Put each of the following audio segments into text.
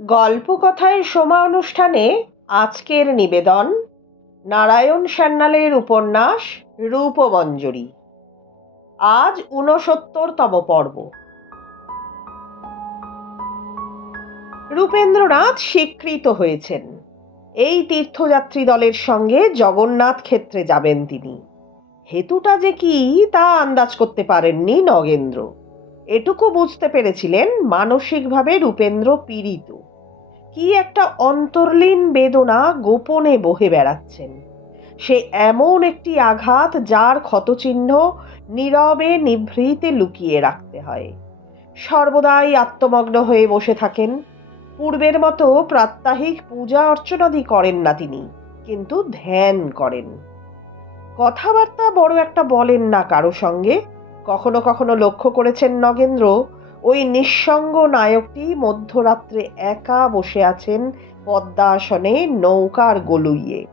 গল্পকথায় সোমা অনুষ্ঠানে আজকের নিবেদন, নারায়ণ সান্যালের উপন্যাস রূপমঞ্জরি আজ ঊনসত্তরতম পর্ব। রূপেন্দ্রনাথ স্বীকৃত হয়েছেন। এই তীর্থযাত্রী দলের সঙ্গে জগন্নাথ ক্ষেত্রে যাবেন তিনি। হেতুটা যে কি, তা আন্দাজ করতে পারেননি নগেন্দ্র। এটুকু বুঝতে পেরেছিলেন মানসিকভাবে রূপেন্দ্র পীড়িত। কি একটা অন্তর্লীন বেদনা গোপনে বহে বেড়াচ্ছেন। সে এমন একটি আঘাত যার ক্ষতচিহ্ন নীরবে নিভৃতে লুকিয়ে রাখতে হয়। সর্বদাই আত্মমগ্ন হয়ে বসে থাকেন। পূর্বের মতো প্রাত্যহিক পূজা অর্চনাদি করেন না তিনি, কিন্তু ধ্যান করেন। কথাবার্তা বড় একটা বলেন না কারও সঙ্গে। কখনো কখনো লক্ষ্য করেছেন নগেন্দ্র ওই নিঃসঙ্গ নায়কটি মধ্যরাত্রে একা বসে আছেন পদ্মাসনে নৌকার গলুইয়ে।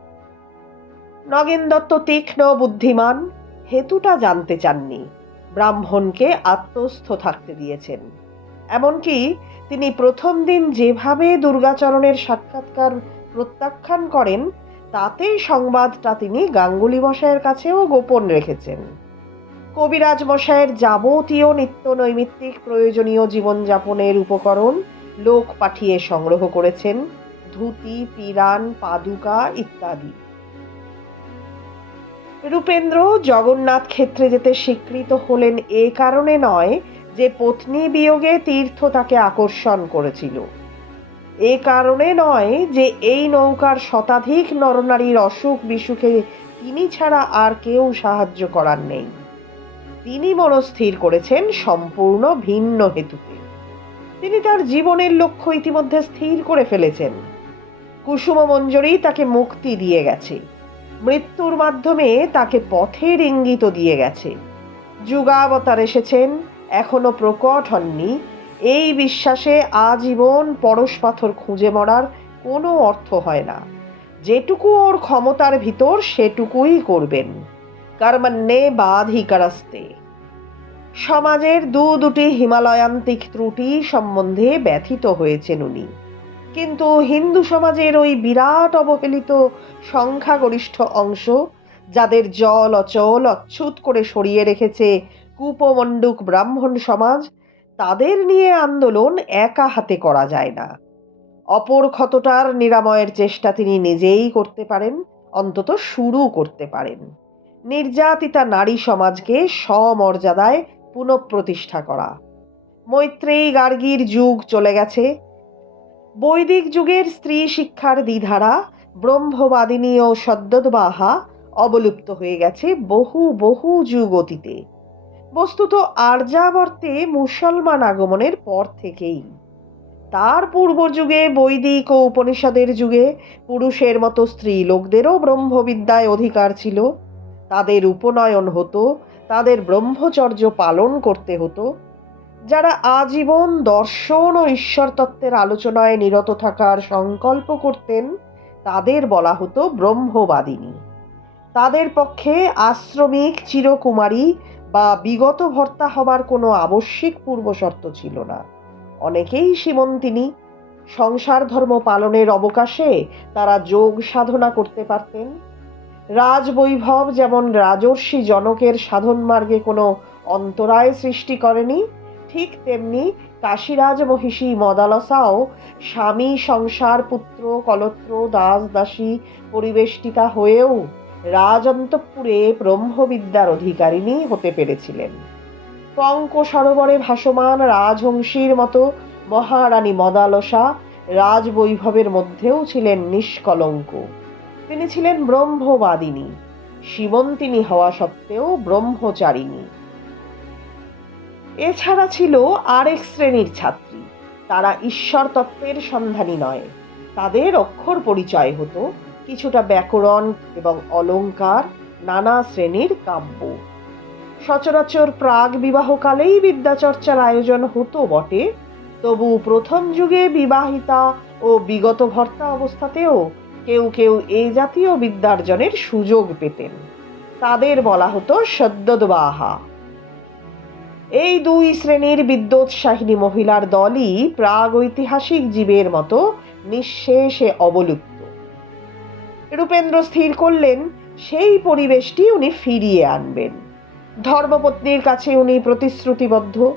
নগেন দত্ত তীক্ষ্ণ বুদ্ধিমান, হেতুটা জানতে চাননি। ব্রাহ্মণকে আত্মস্থ থাকতে দিয়েছেন। এমনকি তিনি প্রথম দিন যেভাবে দুর্গাচরণের সাক্ষাৎকার প্রত্যাখ্যান করেন, তাতেই সংবাদটা তিনি গাঙ্গুলি মশাইয়ের কাছেও গোপন রেখেছেন। কবিরাজ মশাইয়ের যাবতীয় নিত্য নৈমিত্তিক প্রয়োজনীয় জীবনযাপনের উপকরণ লোক পাঠিয়ে সংগ্রহ করেছেন ধুতি, পিরান, পাদুকা ইত্যাদি। রূপেন্দ্র জগন্নাথ ক্ষেত্রে যেতে স্বীকৃত হলেন এ কারণে নয় যে পত্নী বিয়োগে তীর্থ তাকে আকর্ষণ করেছিল। এ কারণে নয় যে এই নৌকার শতাধিক নরনারীর অসুখ বিসুখে তিনি ছাড়া আর কেউ সাহায্য করার নেই। তিনি মনস্থির করেছেন সম্পূর্ণ ভিন্ন হেতুতে। তিনি তার জীবনের লক্ষ্য ইতিমধ্যে স্থির করে ফেলেছেন। কুসুম মঞ্জরি তাকে মুক্তি দিয়ে গেছে। মৃত্যুর মাধ্যমে তাকে পথের ইঙ্গিত দিয়ে গেছে। যুগাবতার এসেছেন, এখনও প্রকট হননি। এই বিশ্বাসে আজীবন পরশ পাথর খুঁজে মরার কোনো অর্থ হয় না। যেটুকু ওর ক্ষমতার ভিতর সেটুকুই করবেন। কর্মণ্যে বাধিকারাস্তে সমাজের দু দুটি হিমালয়ান্তিক ত্রুটি সম্বন্ধে ব্যথিত হয়েছেন উনি কিন্তু হিন্দু সমাজের ওই বিরাট অবহেলিত সংখ্যাগরিষ্ঠ অংশ যাদের জল অচল অচ্ছুত করে সরিয়ে রেখেছে কূপমণ্ডুক ব্রাহ্মণ সমাজ তাদের নিয়ে আন্দোলন একা হাতে করা যায় না অপর ক্ষতটার নিরাময়ের চেষ্টা তিনি নিজেই করতে পারেন, অন্তত শুরু করতে পারেন। নির্যাতিতা নারী সমাজকে সমর্যাদায় পুনঃপ্রতিষ্ঠা করা। মৈত্রেয়ী গার্গীর যুগ চলে গেছে। বৈদিক যুগের স্ত্রী শিক্ষার দ্বিধারা ব্রহ্মবাদিনী ও সদ্যদবাহা অবলুপ্ত হয়ে গেছে বহু বহু যুগ অতীতে। বস্তুত আর্যাবর্তে মুসলমান আগমনের পর থেকেই। তার পূর্ব যুগে বৈদিক ও উপনিষদের যুগে পুরুষের মতো স্ত্রী লোকদেরও ব্রহ্মবিদ্যায় অধিকার ছিল। তাদের উপনয়ন হতো, তাদের ব্রহ্মচর্য পালন করতে হতো। যারা আজীবন দর্শন ও ঈশ্বর তত্ত্বের আলোচনায় নিরত থাকার সংকল্প করতেন, তাদের বলা হতো ব্রহ্মবাদিনী। তাদের পক্ষে আশ্রমিক, চিরকুমারী বা বিগত ভর্তা হবার কোনো আবশ্যিক পূর্বশর্ত ছিল না। অনেকেই সীমন্তিনী। সংসার ধর্ম পালনের অবকাশে তারা যোগ সাধনা করতে পারতেন। রাজবৈভব যেমন রাজর্ষি জনকের সাধন মার্গে কোনো অন্তরায় সৃষ্টি করেনি, ঠিক তেমনি কাশীরাজ মহিষী মদালসাও স্বামী, সংসার পুত্র, কলত্র, দাস, দাসী পরিবেষ্টিতা হয়েও রাজন্তপুরে ব্রহ্মবিদ্যার অধিকারিণী হতে পেরেছিলেন। কঙ্ক সরোবরে ভাসমান রাজহংসীর মতো মহারানী মদালসা রাজবৈভবের মধ্যেও ছিলেন নিষ্কলঙ্ক। তিনি ছিলেন ব্রহ্মবাদিনী। শিবন্তিনী হওয়া সত্ত্বেও ব্রহ্মচারিণী। এছাড়া ছিল আরেক শ্রেণির ছাত্রী। তারা ঈশ্বর তত্ত্বের সন্ধানী নয়। তাদের অক্ষর পরিচয় হতো কিছুটা ব্যাকরণ এবং অলঙ্কার, নানা শ্রেণির কাব্য। সচরাচর প্রাগ বিবাহকালেই বিদ্যাচর্চার আয়োজন হতো বটে। তবু প্রথম যুগে বিবাহিতা ও বিগত ভর্তা অবস্থাতেও কেউ কেউ এই জাতীয় বিদ্যার্জনের সুযোগ পেতেন। তাদের বলা হতো সদ্যদবাহা এই দুই শ্রেণির বিদ্যোৎসাহিনী মহিলার দলই প্রাগৈতিহাসিক জীবের মতো নিঃশেষে অবলুপ্ত। রূপেন্দ্র স্থির করলেন, সেই পরিবেশটি উনি ফিরিয়ে আনবেন। ধর্মপত্নীর কাছে উনি প্রতিশ্রুতিবদ্ধ।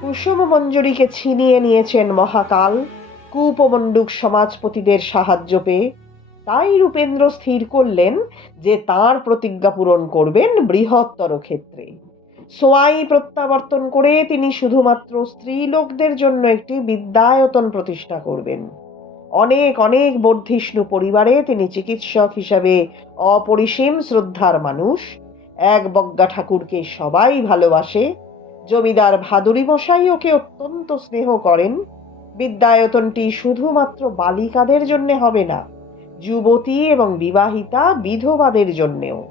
কুসুম মঞ্জুরিকে ছিনিয়ে নিয়েছেন মহাকাল। কূপমণ্ডুক সমাজপতিদের সাহায্য পেয়ে তাই রূপেন্দ্র স্থির করলেন যে তার প্রতিজ্ঞা পূরণ করবেন বৃহত্তর ক্ষেত্রে। সোয়াই প্রত্যাবর্তন করে তিনি শুধুমাত্র স্ত্রীলোকদের জন্য একটি বিদ্যায়তন প্রতিষ্ঠা করবেন। অনেক অনেক বর্ধিষ্ণু পরিবারে তিনি চিকিৎসক হিসাবে অপরিসীম শ্রদ্ধার মানুষ। এক বজ্ঞা ঠাকুরকে সবাই ভালোবাসে। জমিদার ভাদুরী মশাই ওকে অত্যন্ত স্নেহ করেন। বিদ্যায়তনটি শুধুমাত্র বালিকাদের জন্য হবে না যুবতী এবং বিবাহিতা বিধবাদের জন্যেও।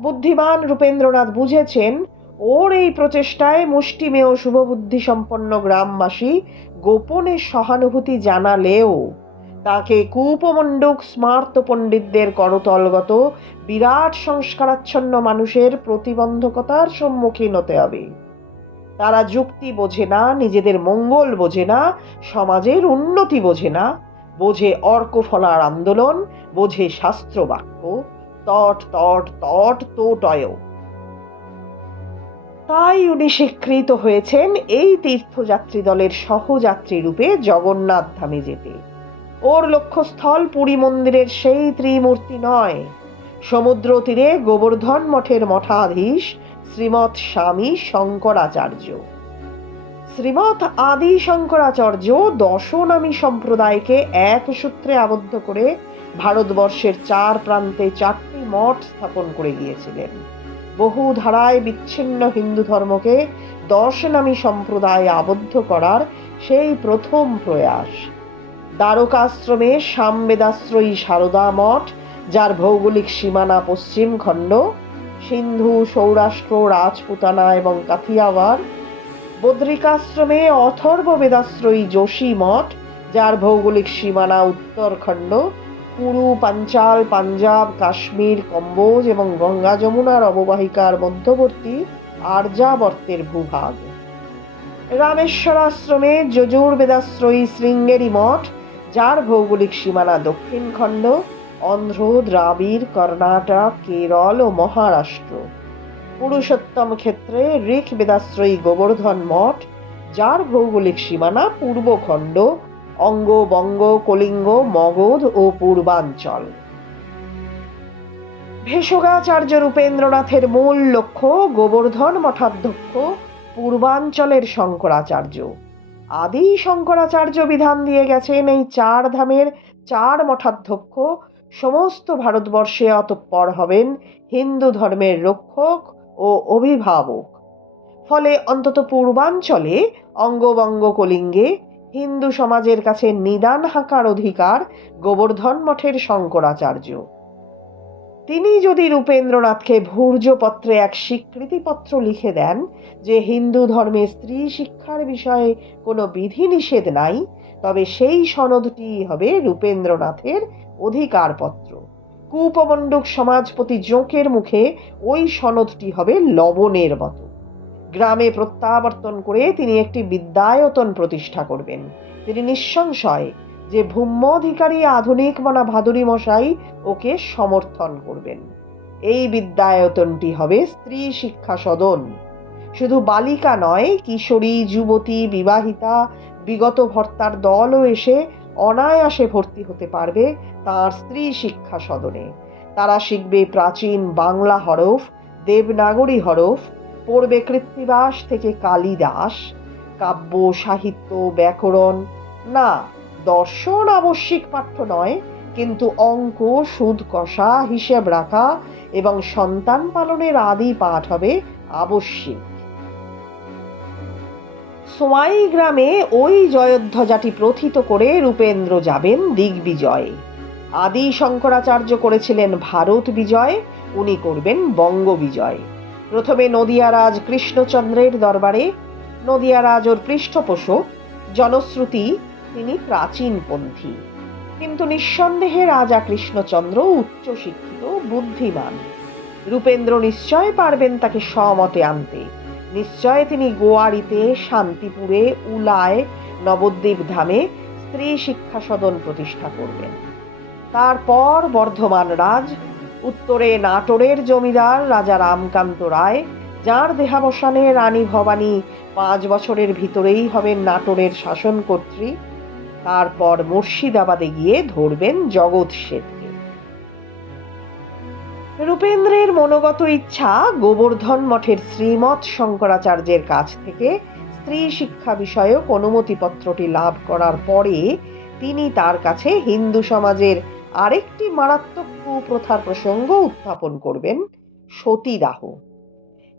বুদ্ধিমান রূপেন্দ্রনাথ বুঝেছেন, ওর এই প্রচেষ্টায় মুষ্টিমেয় শুভবুদ্ধি সম্পন্ন গ্রামবাসী গোপনে সহানুভূতি জানালেও তাকে কূপমণ্ডুক স্মার্ত পণ্ডিতদের করতলগত, বিরাট সংস্কারাচ্ছন্ন মানুষের প্রতিবন্ধকতার সম্মুখীন হতে হবে। তারা যুক্তি বোঝে না, নিজেদের মঙ্গল বোঝে না, সমাজের উন্নতি বোঝে না বোঝে অর্কফলার আন্দোলন, বোঝে শাস্ত্রবাক্য তট তট তট তোটয় তাই উনি স্বীকৃত হয়েছেন এই তীর্থযাত্রী দলের সহযাত্রী রূপে জগন্নাথ ধামে যেতে। ওর লক্ষ্যস্থল পুরী মন্দিরের সেই ত্রিমূর্তি নয়। সমুদ্র তীরে গোবর্ধন মঠের মঠাধীশ শ্রীমৎ স্বামী শঙ্করাচার্য। শ্রীমৎ আদি শঙ্করাচার্য দশনামী সম্প্রদায়কে এক সূত্রে আবদ্ধ করে ভারতবর্ষের চার প্রান্তে চারটি মঠ স্থাপন করে গিয়েছিলেন। বহু ধারায় বিচ্ছিন্ন হিন্দু ধর্মকে দশনামী সম্প্রদায়ে আবদ্ধ করার সেই প্রথম প্রয়াস। দ্বারকাশ্রমে সামবেদাশ্রয়ী সারদা মঠ, যার ভৌগোলিক সীমানা পশ্চিম খণ্ড, সিন্ধু, সৌরাষ্ট্র, রাজপুতানা এবং কাথিয়াওয়াড় বদ্রিকাশ্রমে অথর্ব বেদাশ্রয়ী যোশী মঠ, যার ভৌগোলিক সীমানা উত্তরখণ্ড, পুরু পাঞ্চাল, পাঞ্জাব, কাশ্মীর, কম্বোজ এবং গঙ্গা যমুনার অববাহিকার মধ্যবর্তী আর্যাবর্তের ভূভাগ। রামেশ্বরাশ্রমে যজুর বেদাশ্রয়ী শৃঙ্গেরি মঠ, যার ভৌগোলিক সীমানা দক্ষিণ খণ্ড অন্ধ্র, দ্রাবিড়, কর্ণাটক, কেরল ও মহারাষ্ট্র। পুরুষোত্তম ক্ষেত্রে ঋক বেদাশ্রয়ী গোবর্ধন মঠ, যার ভৌগোলিক সীমানা পূর্বখণ্ড, অঙ্গ, বঙ্গ, কলিঙ্গ, মগধ ও পূর্বাঞ্চল। ভেষগাচার্য রূপেন্দ্রনাথের মূল লক্ষ্য গোবর্ধন মঠাধ্যক্ষ, পূর্বাঞ্চলের শঙ্করাচার্য। আদি শঙ্করাচার্য বিধান দিয়ে গেছেন এই চার ধামের চার মঠাধ্যক্ষ। সমস্ত ভারতবর্ষে অতঃপর হবেন হিন্দু ধর্মের রক্ষক ও অভিভাবক। ফলে অন্তত পূর্বাঞ্চলে অঙ্গবঙ্গ কলিঙ্গে হিন্দু সমাজের কাছে নিদান হাঁকার অধিকার গোবর্ধন মঠের শঙ্করাচার্য। তিনি যদি রূপেন্দ্রনাথকে ভূর্জপত্রে এক স্বীকৃতিপত্র লিখে দেন যে হিন্দু ধর্মে স্ত্রী শিক্ষার বিষয়ে কোনো বিধিনিষেধ নাই, তবে সেই সনদটি হবে রূপেন্দ্রনাথের অধিকারপত্র। কূপমণ্ডুক সমাজপতি জোঁকের মুখে ওই সনদটি হবে লবণের মতো। গ্রামে প্রত্যাবর্তন করে তিনি একটি বিদ্যায়তন প্রতিষ্ঠা করবেন। তিনি নিঃসংশয় যে ভূম্যধিকারী আধুনিক মনা ভাদুরী মশাই ওকে সমর্থন করবেন। এই বিদ্যায়তনটি হবে স্ত্রী শিক্ষা সদন। শুধু বালিকা নয়, কিশোরী, যুবতী, বিবাহিতা, বিগত ভর্তার দলও এসে অনায়াসে ভর্তি হতে পারবে তার স্ত্রী শিক্ষা সদনে। তারা শিখবে প্রাচীন বাংলা হরফ, দেবনাগরী হরফ, পড়বে কৃত্তিবাস থেকে কালিদাস, কাব্য, সাহিত্য, ব্যাকরণ। না, দর্শন আবশ্যিক পাঠ্য নয়, কিন্তু অঙ্ক সুদ কষা হিসেব রাখা এবং সন্তান পালনের আদি পাঠ হবে আবশ্যিক। সোয়াই গ্রামে ওই জয়োধ্বজাটি প্রথিত করে রূপেন্দ্র যাবেন দিগ্বিজয়ে। আদি শঙ্করাচার্য করেছিলেন ভারত বিজয়, উনি করবেন বঙ্গ বিজয়। প্রথমে নদিয়ারাজ কৃষ্ণচন্দ্রের দরবারে নদিয়ারাজ ওর পৃষ্ঠপোষক, জনশ্রুতি, তিনি প্রাচীনপন্থী। কিন্তু নিঃসন্দেহে রাজা কৃষ্ণচন্দ্র উচ্চশিক্ষিত, বুদ্ধিমান। রূপেন্দ্র নিশ্চয় পারবেন তাকে সমতে আনতে। নিশ্চয় তিনি গোয়ারিতে, শান্তিপুরে, উলায়, নবদ্বীপ ধামে স্ত্রী শিক্ষা সদন প্রতিষ্ঠা করবেন। তারপর বর্ধমান রাজ, উত্তরে নাটোরের জমিদার রাজা রামকান্ত রায়, যার দেহাবসানে রানী ভবানী পাঁচ বছরের ভিতরেই হবেন নাটোরের শাসনকর্ত্রী তারপর মুর্শিদাবাদে গিয়ে ধরবেন জগৎ শেঠকে। রূপেন্দ্রের মনোগত ইচ্ছা গোবর্ধন মঠের শ্রীমৎ শঙ্করাচার্যের কাছ থেকে স্ত্রী শিক্ষা বিষয়ক অনুমতিপত্রটি লাভ করার পরে তিনি তার কাছে হিন্দু সমাজের আরেকটি মারাত্মক কুপ্রথার প্রসঙ্গ উত্থাপন করবেন সতীদাহ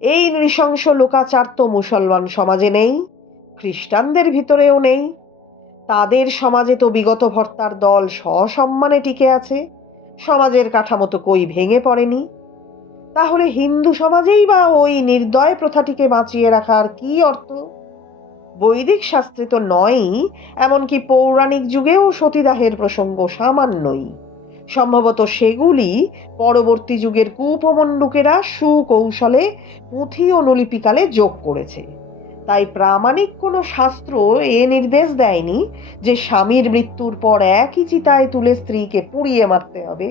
এই নৃশংস লোকাচার তো মুসলমান সমাজে নেই, খ্রিস্টানদের ভিতরেও নেই। তাদের সমাজে তো বিগত ভর্তার দল সসম্মানে টিকে আছে, সমাজের কাঠামো তো কই ভেঙে পড়েনি। তাহলে হিন্দু সমাজেই বা ওই নির্দয় প্রথাটিকে বাঁচিয়ে রাখার কি অর্থ? বৈদিক শাস্ত্রে তো নয়ই, এমনকি পৌরাণিক যুগেও সতীদাহের প্রসঙ্গ সামান্যই। সম্ভবত সেগুলি পরবর্তী যুগের কুপমণ্ডুকেরা সুকৌশলে পুঁথি অনুলিপিকালে যোগ করেছে। তাই প্রামাণিক কোনো শাস্ত্র এ নির্দেশ দেয়নি যে স্বামীর মৃত্যুর পর একই চিতায় তুলে স্ত্রীকে পুড়িয়ে মারতে হবে।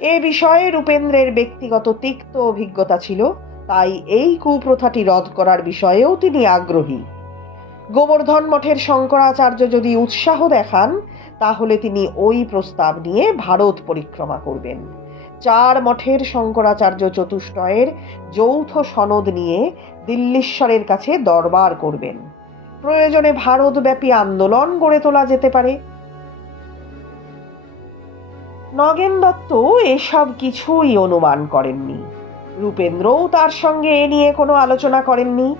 এ বিষয়ে রূপেন্দ্রের ব্যক্তিগত তিক্ত অভিজ্ঞতা ছিল, তাই এই কুপ্রথাটি রদ করার বিষয়েও তিনি আগ্রহী। গোবর্ধন মঠের শঙ্করাচার্য যদি উৎসাহ দেখান, তাহলে তিনি ওই প্রস্তাব নিয়ে ভারত পরিক্রমা করবেন। চার মঠের শঙ্করাচার্য চতুষ্টয়ের যৌথ সনদ নিয়ে দিল্লীশ্বরের কাছে দরবার করবেন। প্রয়োজনে ভারতব্যাপী আন্দোলন গড়ে তোলা যেতে পারে। নগেন দত্ত এসব কিছুই অনুমান করেননি। রূপেন্দ্রও তার সঙ্গে এ নিয়ে কোনো আলোচনা করেননি।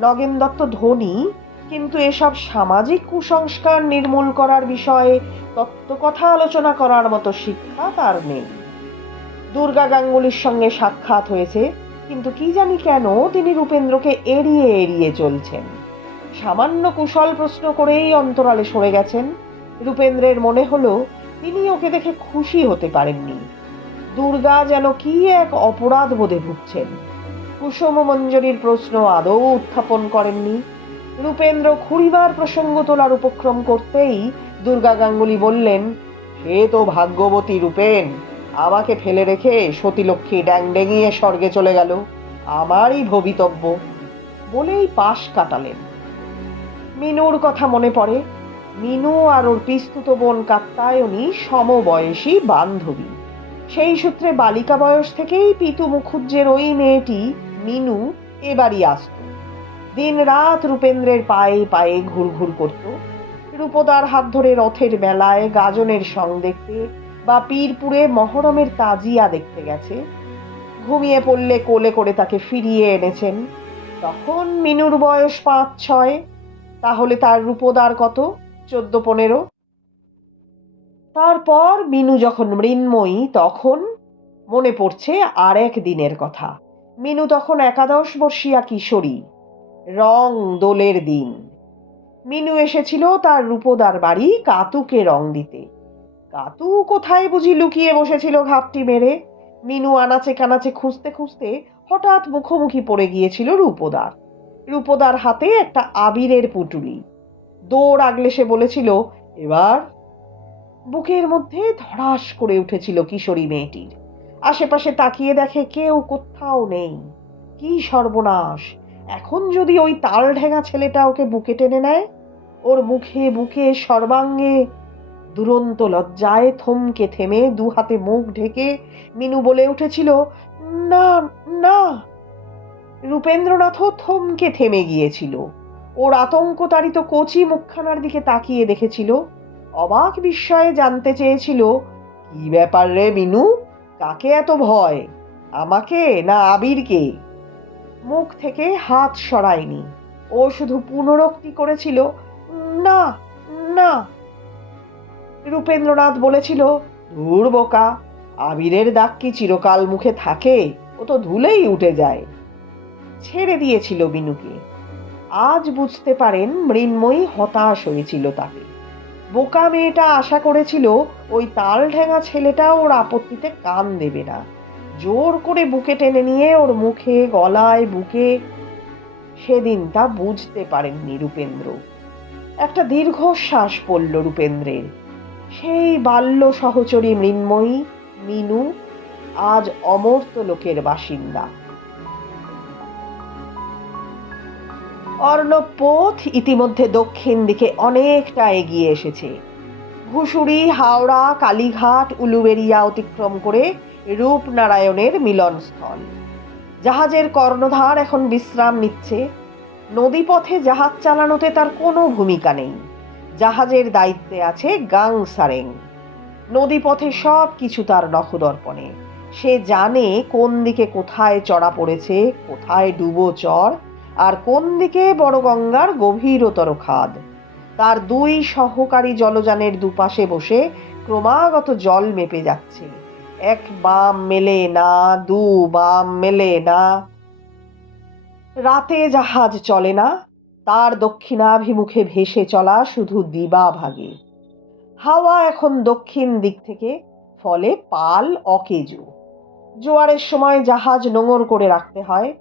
নগেন দত্ত ধনী কিন্তু এসব সামাজিক কুসংস্কার নির্মূল করার বিষয়ে তত্ত্বকথা আলোচনা করার মতো শিক্ষা তার নেই। দুর্গা গাঙ্গুলির সঙ্গে সাক্ষাৎ হয়েছে, কিন্তু কি জানি কেন তিনি রূপেন্দ্রকে এড়িয়ে এড়িয়ে চলছেন। সামান্য কুশল প্রশ্ন করেই অন্তরালে সরে গেছেন। রূপেন্দ্রের মনে হলো, তিনি ওকে দেখে খুশি হতে পারেননি। দুর্গা যেন কি এক অপরাধ বোধে ভুগছেন। কুসুম মঞ্জরির প্রশ্ন আদৌ উত্থাপন করেননি। রূপেন্দ্র খুঁড়িবার প্রসঙ্গ তোলার উপক্রম করতেই দুর্গা গাঙ্গুলি বললেন, সে তো ভাগ্যবতী রূপেন, আমাকে ফেলে রেখে সতীলক্ষ্মী ড্যাং ডেঙিয়ে স্বর্গে চলে গেল, আমারই ভবিতব্য। বলেই পাশ কাটালেন। মিনুর কথা মনে পড়ে, মিনু আর ওর পিস্তুত বোন কাত্তায়নী সমবয়সী বান্ধবী। সেই সূত্রে বালিকা বয়স থেকেই পিতু মুখুজ্জের ওই মেয়েটি, মিনু, এবারই আসত। দিন রাত রূপেন্দ্রের পায়ে পায়ে ঘুরঘুর করত। রূপদার হাত ধরে রথের বেলায় গাজনের সং দেখতে বা পীরপুরে মহরমের তাজিয়া দেখতে গেছে। ঘুমিয়ে পড়লে কোলে করে তাকে ফিরিয়ে এনেছেন। তখন মিনুর বয়স পাঁচ ছয়। তাহলে তার রূপদার কত? চোদ্দ পনেরো। তারপর মিনু যখন মৃন্ময়ী, তখন মনে পড়ছে আর এক দিনের কথা। মিনু তখন একাদশ বর্ষিয়া কিশোরী। রং দোলের দিন। মিনু এসেছিল তার রূপদার বাড়ি কাতুকে রং দিতে। কাতু কোথায় বুঝি লুকিয়ে বসেছিল ঘাপটি মেরে? মিনু আনাচে কানাচে খুঁজতে খুঁজতে হঠাৎ মুখোমুখি পড়ে গিয়েছিল রূপদার। রূপদার হাতে একটা আবিরের পুটুলি। দৌড় আগলে সে বলেছিল, এবার? বুকের মধ্যে ধরাস করে উঠেছিল কিশোরী মেয়েটির। আশেপাশে তাকিয়ে দেখে কেউ কোথাও নেই। কি সর্বনাশ! এখন যদি ওই তাল ঢেঙা ছেলেটা ওকে বুকে টেনে নেয়, ওর মুখে বুকে সর্বাঙ্গে দুরন্ত লজ্জায় থমকে থেমে দু হাতে মুখ ঢেকে মিনু বলে উঠেছিল, না না। রূপেন্দ্রনাথও থমকে থেমে গিয়েছিল। ওর আতঙ্কতাড়িত কচি মুখখানার দিকে তাকিয়ে দেখেছিল। অবাক বিস্ময়ে জানতে চেয়েছিল, কি ব্যাপার রে মিনু? কাকে এত ভয়? আমাকে না আবিরকে? মুখ থেকে হাত সরায়নি। ও শুধু পুনরোক্তি করেছিল, না না। রূপেন্দ্রনাথ বলেছিল, ধুর বোকা, আবিরের দাগ কি চিরকাল মুখে থাকে? ও তো ধুলেই উঠে যায়। ছেড়ে দিয়েছিল বিনুকে। আজ বুঝতে পারেন মৃন্ময়ী হতাশ হয়েছিল তাকে। বোকা মেয়েটা আশা করেছিল, ওই তাল ঠেঙা ছেলেটা ওর আপত্তিতে কান দেবে না। জোর করে বুকে টেনে নিয়ে ওর মুখে, গলায়, বুকে, সেদিন তা বুঝতে পারেননি রূপেন্দ্র। একটা দীর্ঘশ্বাস পড়ল রূপেন্দ্রের। সেই বাল্য সহচরী মৃন্ময়ী, মিনু, আজ অমর্ত লোকের বাসিন্দা। অর্ণব পথ ইতিমধ্যে দক্ষিণ দিকে অনেকটা এগিয়ে এসেছে। ঘুষুরি হাওড়া, কালীঘাট উলুবেরিয়া অতিক্রম করে রূপনারায়ণের মিলনস্থল। জাহাজের কর্ণধার এখন বিশ্রাম নিচ্ছে। নদীপথে জাহাজ চালানোতে তার কোনো ভূমিকা নেই। জাহাজের দায়িত্বে আছে গাং সারেং। নদীপথে সব কিছু তার নখদর্পণে। সে জানে কোন দিকে কোথায় চড়া পড়েছে, কোথায় ডুবো চর, আর কোন দিকে বড় গঙ্গার গভীরতর খাদ। তার দুই সহকারী জলযানের দুপাশে বসে ক্রমাগত জল মেপে যাচ্ছে। এক বাম মেলে না, দু বাম মেলে না। রাতে জাহাজ চলে না, তার দক্ষিণাভিমুখে ভেসে চলা শুধু দিবা ভাগে। হাওয়া এখন দক্ষিণ দিক থেকে, ফলে পাল অকেজো। জোয়ারের সময় জাহাজ নোঙর করে রাখতে হয়।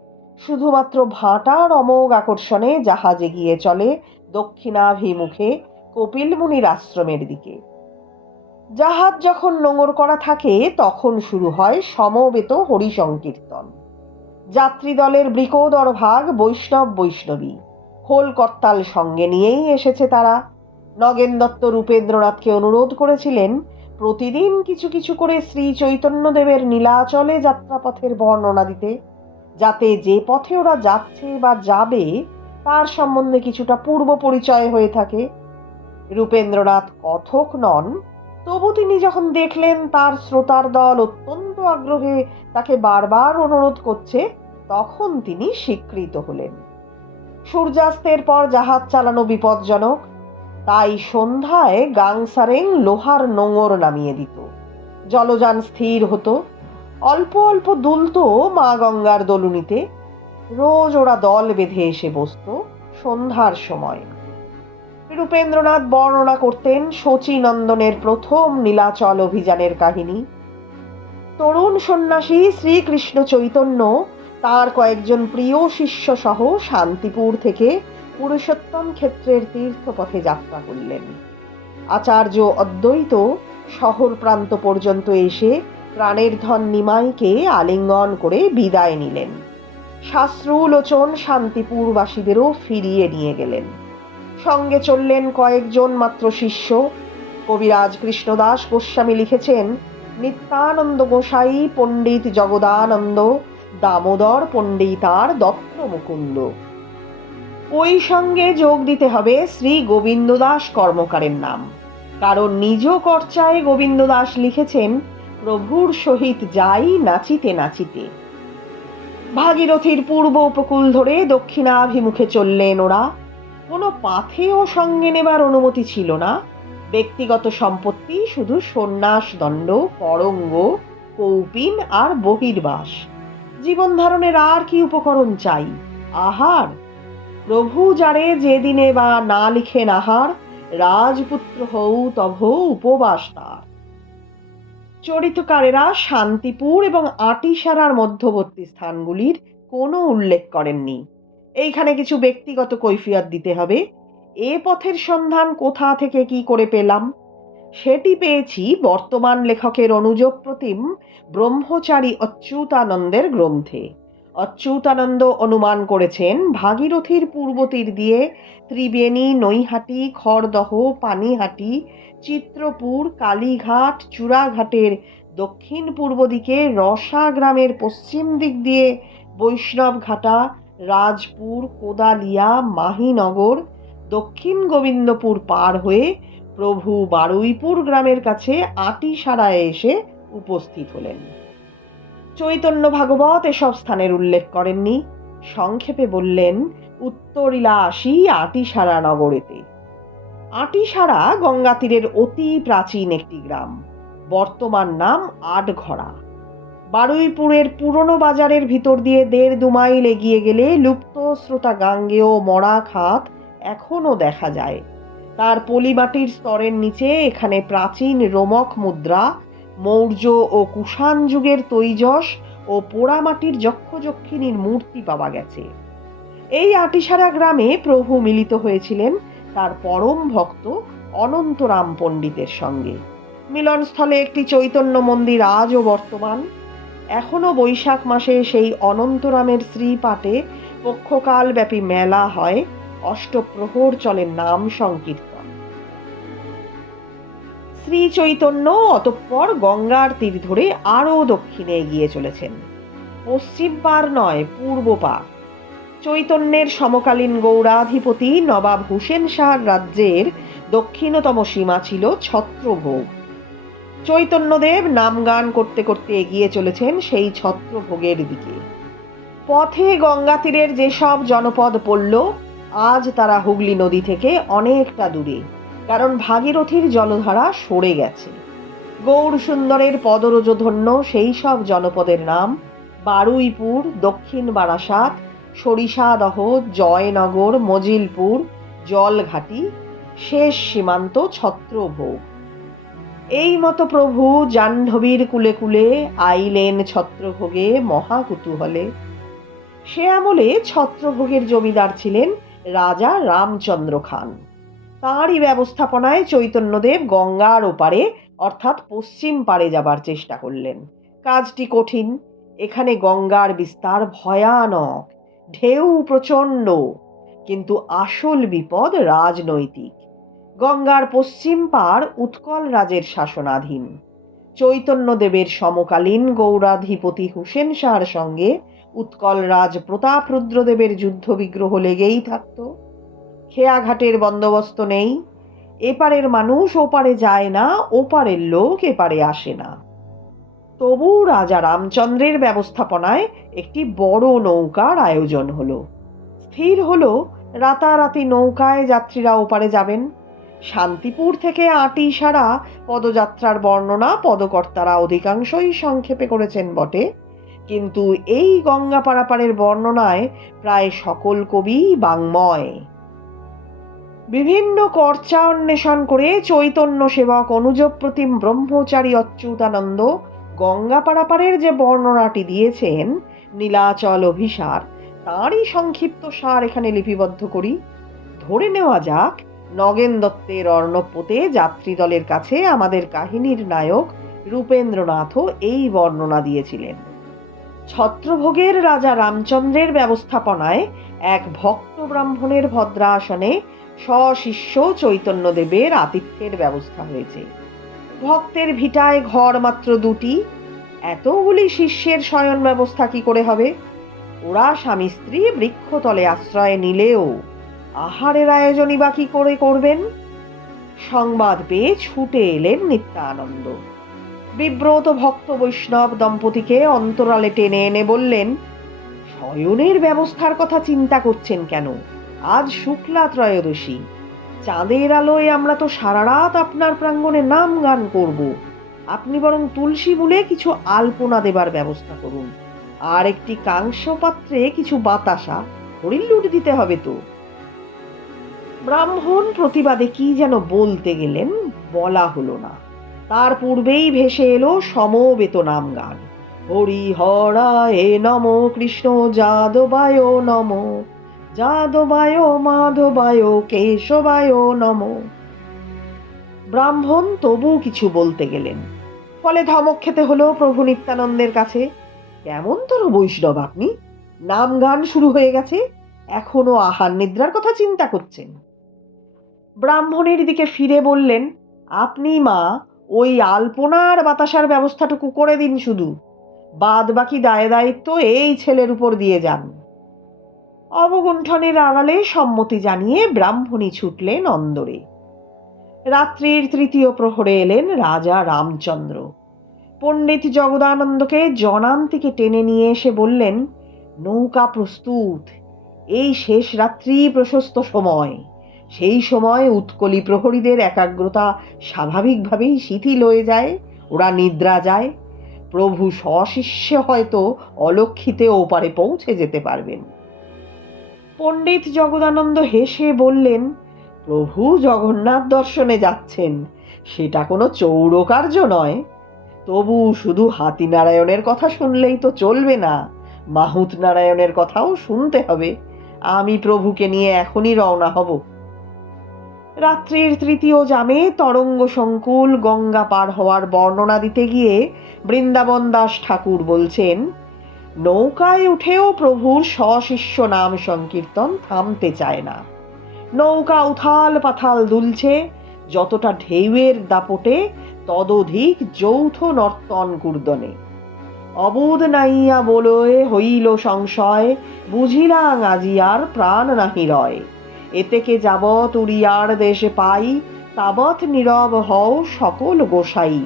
শুধুমাত্র ভাটার অমোঘ আকর্ষণে জাহাজ এগিয়ে চলে দক্ষিণাভিমুখে কপিলমুনির আশ্রমের দিকে। জাহাজ যখন নোঙর করা থাকে, তখন শুরু হয় সমবেত হরিসংকীর্তন। যাত্রী দলের বৃকোদর ভাগ বৈষ্ণব বৈষ্ণবী। হোল কর্তাল সঙ্গে নিয়েই এসেছে তারা। নগেন দত্ত রূপেন্দ্রনাথকে অনুরোধ করেছিলেন, প্রতিদিন কিছু কিছু করে শ্রী চৈতন্যদেবের নীলাচলে যাত্রাপথের বর্ণনা দিতে, যাতে যে পথে ওরা যাচ্ছে বা যাবে, তার সম্বন্ধে কিছুটা পূর্ব পরিচয় হয়ে থাকে। রূপেন্দ্রনাথ কথক নন তবু তিনি যখন দেখলেন তার শ্রোতার দল অত্যন্ত আগ্রহে তাকে বারবার অনুরোধ করছে, তখন তিনি স্বীকৃত হলেন। সূর্যাস্তের পর জাহাজ চালানো বিপজ্জনক, তাই সন্ধ্যায় গাংসারেং লোহার নোঙর নামিয়ে দিত। জলযান স্থির হতো। অল্প অল্প দুলত মা গঙ্গার দলুনিতে। রোজ ওরা দল বেঁধে এসে বসত সন্ধ্যার সময়। রূপেন্দ্রনাথ বর্ণনা করতেন শচীনন্দনের প্রথম নীলাচল অভিযানের কাহিনী। তরুণ সন্ন্যাসী শ্রীকৃষ্ণ চৈতন্য, তার কয়েকজন প্রিয় শিষ্য সহ শান্তিপুর থেকে পুরুষোত্তম ক্ষেত্রের তীর্থপথে যাত্রা করলেন। আচার্য অদ্বৈত শহর প্রান্ত পর্যন্ত এসে প্রাণের ধন নিমাইকে আলিঙ্গন করে বিদায় নিলেন। শাস্ত্রুলোচন শান্তিপুরবাসীদেরও ফিরিয়ে নিয়ে গেলেন। সঙ্গে চললেন কয়েকজন মাত্র শিষ্য। কবিরাজ কৃষ্ণদাস গোস্বামী লিখেছেন, নিত্যানন্দ গোসাই, পণ্ডিত জগদানন্দ, দামোদর পণ্ডিতার দত্ত মুকুন্দ। ওই সঙ্গে যোগ দিতে হবে শ্রী গোবিন্দ দাস কর্মকারের নাম। কারণ নিজ কর্চায় গোবিন্দ দাস লিখেছেন, প্রভুর সহিত যাই নাচিতে নাচিতে। ভাগীরথীর পূর্ব উপকূল ধরে দক্ষিণাভিমুখে চললেন ওরা। কোনো পাথেও সঙ্গে নেবার অনুমতি ছিল না। ব্যক্তিগত সম্পত্তি শুধু সন্ন্যাস, দণ্ড করঙ্গ কৌপিন আর বহির্বাস। জীবন ধারণের আর কি উপকরণ চাই? আহার? প্রভু যারে যেদিনে বা না লিখেন আহার রাজপুত্র হৌ তভ উপবাস তার। চরিতকারেরা শান্তিপুর এবং আটিসারার মধ্যবর্তী স্থানগুলির কোনো উল্লেখ করেননি। এইখানে কিছু ব্যক্তিগত কৈফিয়ত দিতে হবে। এ পথের সন্ধান কোথা থেকে কি করে পেলাম? সেটি পেয়েছি বর্তমান লেখকের অনুযোগ প্রতিম ব্রহ্মচারী অচ্যুতানন্দের গ্রন্থে। অচ্যুতানন্দ অনুমান করেছেন, ভাগীরথীর পূর্ব তীর দিয়ে ত্রিবেণী, নৈহাটি, খড়দহ, পানিহাটি, চিত্রপুর, কালীঘাট, চূড়াঘাটের দক্ষিণ পূর্ব দিকে রসা গ্রামের পশ্চিম দিক দিয়ে বৈষ্ণবঘাটা রাজপুর, কোদালিয়া, মাহিনগর, দক্ষিণ গোবিন্দপুর পার হয়ে প্রভু বারুইপুর গ্রামের কাছে আটিসারায় এসে উপস্থিত হলেন। চৈতন্য ভাগবত এসব স্থানের উল্লেখ করেননি। সংক্ষেপে বললেন উত্তরিলা আসি আটিসারা নগরেতে। আটিসারা গঙ্গা তীরের অতি প্রাচীন একটি গ্রাম। বর্তমান নাম আটঘরা বারুইপুরের পুরনো বাজারের ভিতর দিয়ে দেড় দু মাইল এগিয়ে গেলে লুপ্ত শ্রোতা গাঙ্গেয় মরা খাত এখনও দেখা যায়। তার পলিমাটির স্তরের নিচে এখানে প্রাচীন রোমক মুদ্রা, মৌর্য ও কুষাণ যুগের তৈজস ও পোড়ামাটির যক্ষযক্ষিণীর মূর্তি পাওয়া গেছে। এই আটিসারা গ্রামে প্রভু মিলিত হয়েছিলেন তার পরম ভক্ত অনন্তরাম পণ্ডিতের সঙ্গে। মিলনস্থলে একটি চৈতন্য মন্দির আজও বর্তমান। এখনও বৈশাখ মাসে সেই অনন্তরামের শ্রীপাটে পক্ষকালব্যাপী মেলা হয়। অষ্টপ্রহর চলে নাম সংকীর্তন। শ্রী চৈতন্য অতঃপর গঙ্গার তীর ধরে আরও দক্ষিণে এগিয়ে চলেছেন। পশ্চিম পার নয়, পূর্ব পার। চৈতন্যের সমকালীন গৌড়াধিপতি নবাব হুসেন শাহর রাজ্যের দক্ষিণতম সীমা ছিল ছত্রভোগ। চৈতন্যদেব নাম গান করতে করতে এগিয়ে চলেছেন সেই ছত্রভোগের দিকে। পথে গঙ্গা তীরের যেসব জনপদ পড়ল, আজ তারা হুগলি নদী থেকে অনেকটা দূরে, কারণ ভাগীরথীর জলধারা সরে গেছে। গৌর সুন্দরের পদরজধন্য সেই সব জনপদের নাম বারুইপুর, দক্ষিণ বারাসাত সরিষাদহ জয়নগর, মজিলপুর, জলঘাটি, শেষ সীমান্ত ছত্রভোগ। এই মতো প্রভু জাহ্নবীর কুলে কুলে আইলেন ছত্রভোগে মহাকুতূহলে। সে আমলে ছত্রভোগের জমিদার ছিলেন রাজা রামচন্দ্র খান। তাঁরই ব্যবস্থাপনায় চৈতন্যদেব গঙ্গার ওপারে, অর্থাৎ পশ্চিম পারে যাবার চেষ্টা করলেন। কাজটি কঠিন, এখানে গঙ্গার বিস্তার ভয়ানক, ঢেউ প্রচণ্ড, কিন্তু আসল বিপদ রাজনৈতিক। গঙ্গার পশ্চিম পার উৎকল রাজের শাসনাধীন। চৈতন্যদেবের সমকালীন গৌরাধিপতি হুসেন শাহর সঙ্গে উৎকল রাজ প্রতাপ রুদ্রদেবের যুদ্ধ বিগ্রহ লেগেই থাকত। খেয়াঘাটের বন্দোবস্ত নেই। এপারের মানুষ ওপারে যায় না, ওপারের লোক এপারে আসে না। তবু রাজা রামচন্দ্রের ব্যবস্থাপনায় একটি বড় নৌকার আয়োজন হলো। স্থির হলো, রাতারাতি নৌকায় যাত্রীরা ওপারে যাবেন। শান্তিপুর থেকে আটি সারা পদযাত্রার বর্ণনা পদকর্তারা অধিকাংশই সংক্ষেপে করেছেন বটে। কিন্তু এই গঙ্গা পারাপারের বর্ণনায় প্রায় সকল কবি বাংময়। বিভিন্ন কর্চা অন্বেষণ করে চৈতন্য সেবক অনুজপ্রতিম ব্রহ্মচারী অচ্যুতানন্দ গঙ্গা পারাপারের যে বর্ণনাটি দিয়েছেন, নীলাচল অভিসার, তাঁরই সংক্ষিপ্ত সার এখানে লিপিবদ্ধ করি। ধরে নেওয়া যাক নগেন দত্তের অর্ণবপোতে যাত্রী দলের কাছে আমাদের কাহিনীর নায়ক রূপেন্দ্রনাথও এই বর্ণনা দিয়েছিলেন। ছত্রভোগের রাজা রামচন্দ্রের ব্যবস্থাপনায় এক ভক্ত ব্রাহ্মণের ভদ্রাসনে সশিষ্য চৈতন্যদেবের আতিথ্যের ব্যবস্থা হয়েছে। ভক্তের ভিটায় ঘর মাত্র দুটি, এতগুলি শিষ্যের শয়ন ব্যবস্থা কি করে হবে? ওরা স্বামী স্ত্রী বৃক্ষতলে আশ্রয় নিলেও আহারের আয়োজনই বা কি করে করবেন? সংবাদ পেয়ে ছুটে এলেন নিত্যানন্দ। বিব্রত ভক্ত বৈষ্ণব দম্পতিকে অন্তরালে টেনে এনে বললেন, শয়নের ব্যবস্থার কথা চিন্তা করছেন কেন? আজ শুক্লা ত্রয়োদশী। চাঁদের আলোয় আমরা তো সারা রাত আপনার প্রাঙ্গণে নাম গান করব। আপনি বরং তুলসী মূলে কিছু আলপনা দেবার ব্যবস্থা করুন। আর একটি কাংস পাত্রে কিছু বাতাসা, হরিণ লুট দিতে হবে তো। ব্রাহ্মণ প্রতিবাদে কি যেন বলতে গেলেন, বলা হলো না। তার পূর্বেই ভেসে এলো সমবেত নাম গান হরি হরায় নম কৃষ্ণ, যাদবায় নম। যাদবায়, মাধবায়, কেশবায় নম। ব্রাহ্মণ তবু কিছু বলতে গেলেন। ফলে ধমক খেতে হলো প্রভু নিত্যানন্দের কাছে। কেমন তোর বৈষ্ণব আপনি? নাম গান শুরু হয়ে গেছে। এখনও আহার নিদ্রার কথা চিন্তা করছেন। ব্রাহ্মণের দিকে ফিরে বললেন, আপনি মা, ওই আলপনার বাতাসার ব্যবস্থাটুকু করে দিন শুধু। বাদ বাকি দায় দায়িত্ব এই ছেলের উপর দিয়ে যান অবগুণ্ঠনের আড়ালে সম্মতি জানিয়ে ব্রাহ্মণী ছুটলেন অন্দরে। রাত্রির তৃতীয় প্রহরে এলেন রাজা রামচন্দ্র। পণ্ডিত জগদানন্দকে জনান্তিকে টেনে নিয়ে এসে বললেন, নৌকা প্রস্তুত। এই শেষ রাত্রি প্রশস্ত সময়। সেই সময় উৎকলি প্রহরীদের একাগ্রতা স্বাভাবিকভাবেই শিথিল হয়ে যায়, ওরা নিদ্রা যায়। প্রভু সশিষ্যে হয়তো অলক্ষিতে ওপারে পৌঁছে যেতে পারবেন। পণ্ডিত জগদানন্দ হেসে বললেন, প্রভু জগন্নাথ দর্শনে যাচ্ছেন। সেটা কোনো চৌরকার্য নয়। তবু শুধু হাতি নারায়ণের কথা শুনলেই তো চলবে না। মাহুত নারায়ণের কথাও শুনতে হবে। আমি প্রভুকে নিয়ে এখনই রওনা হব। রাত্রির তৃতীয় জামে তরঙ্গ সংকুল গঙ্গা পার হওয়ার বর্ণনা দিতে গিয়ে বৃন্দাবন দাস ঠাকুর বলছেন, নৌকায় উঠেও প্রভুর সশিষ্য নাম সংকীর্তন থামতে চায় না। নৌকা উথাল পাথাল দুলছে, যতটা ঢেউয়ের দাপটে তদধিক যৌথ নর্তন কুর্দনে। অবুধ নাইয়া বলয়ে হইল সংশয়, বুঝিলাং আজিয়ার প্রাণ নাহি রয়। এতেকে যাবৎ উড়িয়ার দেশে পাই, তাবৎ নীরব হও সকল গোসাই।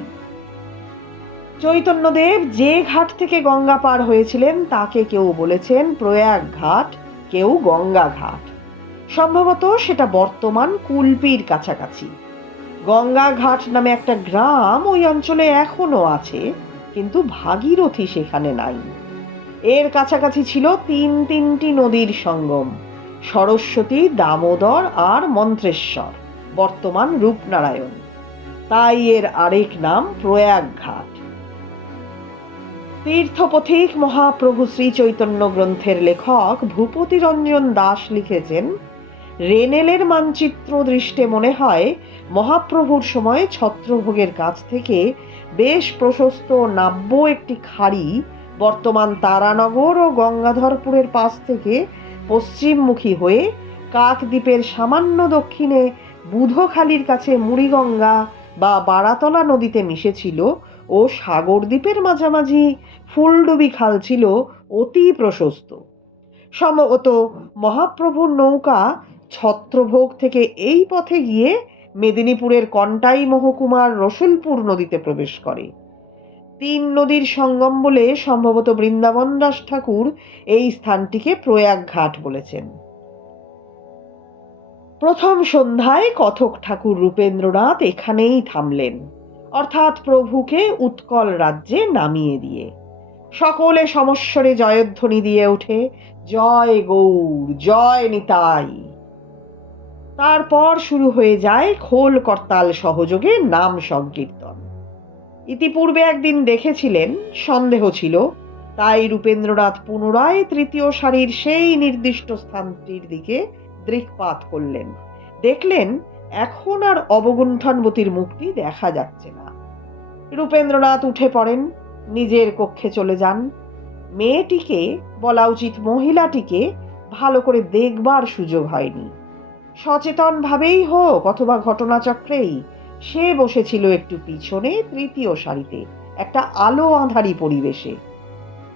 চৈতন্যদেব যে ঘাট থেকে গঙ্গা পার হয়েছিলেন, তাকে কেউ বলেছেন প্রয়াগ ঘাট, কেউ গঙ্গা ঘাট। সম্ভবত সেটা বর্তমান কুলপির কাছাকাছি। গঙ্গা ঘাট নামে একটা গ্রাম ওই অঞ্চলে এখনও আছে, কিন্তু ভাগীরথী সেখানে নাই। এর কাছাকাছি ছিল তিন তিনটি নদীর সঙ্গম। সরস্বতী, দামোদর আর মন্ত্রেশ্বর, বর্তমান রূপনারায়ণ। তাই এর আরেক নাম প্রয়াগঘাট। তীর্থপথিক মহাপ্রভু শ্রী চৈতন্য গ্রন্থের লেখক ভূপতি রঞ্জন দাস লিখেছেন, রেনেলের মানচিত্র দৃষ্টে মনে হয় মহাপ্রভুর সময় ছত্রভোগের কাছ থেকে বেশ প্রশস্ত নাব্য একটি খাড়ি বর্তমান তারানগর ও গঙ্গাধরপুরের পাশ থেকে পশ্চিমমুখী হয়ে কাকদ্বীপের সামান্য দক্ষিণে বুধখালির কাছে মুড়িগঙ্গা বা বারাতলা নদীতে মিশেছিল ও সাগরদ্বীপের মাঝামাঝি ফুলডুবি খাল ছিল অতি প্রশস্ত। সম্ভবত মহাপ্রভুর নৌকা ছত্রভোগ থেকে এই পথে গিয়ে মেদিনীপুরের কন্টাই মহকুমার রসুলপুর নদীতে প্রবেশ করে। তিন নদীর সঙ্গম বলে সম্ভবত বৃন্দাবন দাস ঠাকুর এই স্থানটিকে প্রয়াগ ঘাট বলেছেন। প্রথম সন্ধ্যায় কথক ঠাকুর রূপেন্দ্রনাথ এখানেই থামলেন, অর্থাৎ প্রভুকে উৎকল রাজ্যে নামিয়ে দিয়ে। সকলে সমস্বরে জয়ধ্বনি দিয়ে ওঠে, জয় গৌর, জয় নিতাই। তারপর শুরু হয়ে যায় খোল করতাল সহযোগে নাম সংকীর্তন। ইতিপূর্বে একদিন দেখেছিলেন, সন্দেহ ছিল, তাই রূপেন্দ্রনাথ পুনরায় তৃতীয় সারির সেই নির্দিষ্ট স্থানটির দিকে দৃকপাত করলেন। দেখলেন, এখন আর অবগুণ্ঠনবতীর মুখটি দেখা যাচ্ছে না। রূপেন্দ্রনাথ উঠে পড়েন, নিজের কক্ষে চলে যান। মেয়েটিকে, বলা উচিত মহিলাটিকে, ভালো করে দেখবার সুযোগ হয়নি। সচেতনভাবেই হোক অথবা ঘটনাচক্রেই সে বসেছিল একটু পিছনে তৃতীয় সারিতে, একটা আলো আঁধারি পরিবেশে।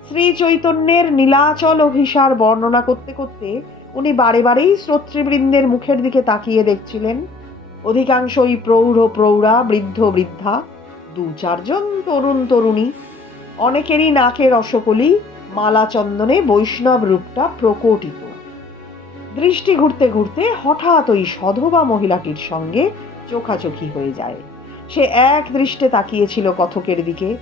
শ্রী চৈতন্যের নীলাচল অভিসার বর্ণনা করতে করতে উনি বারে বারেই শ্রোতৃবৃন্দের মুখের দিকে তাকিয়ে দেখছিলেন। অধিকাংশই প্রৌঢ়, প্রৌঢ়া, বৃদ্ধ, বৃদ্ধা, দু চারজন তরুণ, তরুণী। অনেকেরই নাকে রসকলি, মালা চন্দনে বৈষ্ণব রূপটা প্রকটিত। দৃষ্টি ঘুরতে ঘুরতে হঠাৎ ওই সধবা মহিলাটির সঙ্গে চোখাচোখি হয়ে যায়। সে এক দৃষ্টে তাকিয়েছিল কথকের দিকে।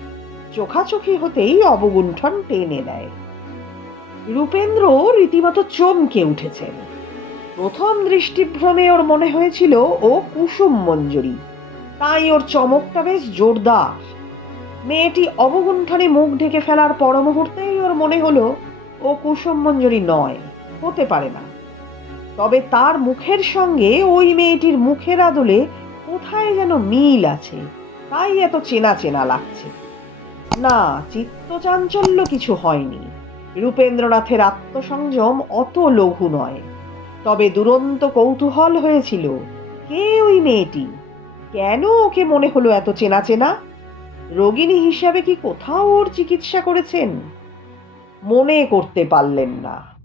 চোখাচোখি হতেই অবগুণ্ঠন টেনে দেয় রূপেন্দ্র রীতিমতো চমকে উঠেছেন। প্রথম দৃষ্টিভ্রমে ওর মনে হয়েছিল, ও কুসুম মঞ্জুরি। তাই ওর চমকটা বেশ জোরদার। মেয়েটি অবগুণ্ঠনে মুখ ঢেকে ফেলার পর মুহূর্তেই ওর মনে হলো, ও কুসুম মঞ্জুরি নয়, হতে পারে না। তবে তার মুখের সঙ্গে ওই মেয়েটির মুখের আদলে কোথায় যেন মিল আছে, তাই এত চেনা চেনা লাগছে। না, চিত্তচাঞ্চল্য কিছু হয়নি। রূপেন্দ্রনাথের আত্মসংযম অত লঘু নয়। তবে দুরন্ত কৌতূহল হয়েছিল, কে ওই মেয়েটি? কেন ওকে মনে হলো এত চেনা চেনা? রোগিণী হিসাবে কি কোথাও ওর চিকিৎসা করেছেন? মনে করতে পারলেন না।